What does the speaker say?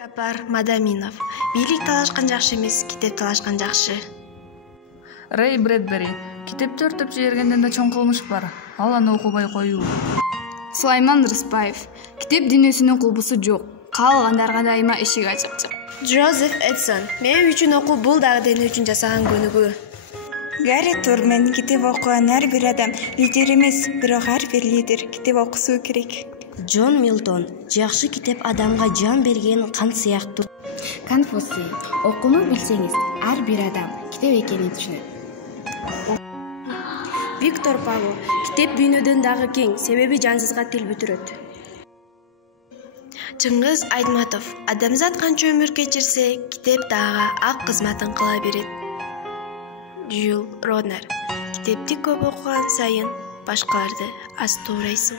Капар Мадаминов. Бийлик талашкан жакшы эмес, китеп талашкан жакшы. Рэй Брэдбери. Китепти өртөп жибергенден да чоң кылмыш бар. Ал аны окубай коюу. Сулайман Рыспаев. Китеп дүйнөсүнүн кулбусу жок. Каалагандарга дайыма эшик ачык. Джозеф Эдсон. Мен үчүн окуу бул дагы дене үчүн жасаган көнүгүү. Гарри Турмен. Китеп окуган ар бир адам лидер эмес, бирок ар бир лидер китеп окусу керек. Джон Милтон. Жакшы китеп адамга жан берген кан сыяктуу. Конфуций. Окууну билсеңиз, ар бир адам китеп экенин түшүнөт. Виктор Павлов. Китеп дүйнөдөн дагы кең, себеби жансызга тил бүтүрөт. Чыңгыз Айтматов. Адамзат канча өмүр кечирсе, китеп дагы ак кызматын кыла берет. Жюл Роднер. Китепти көп окуган сайын башкаларды аз туурайсың.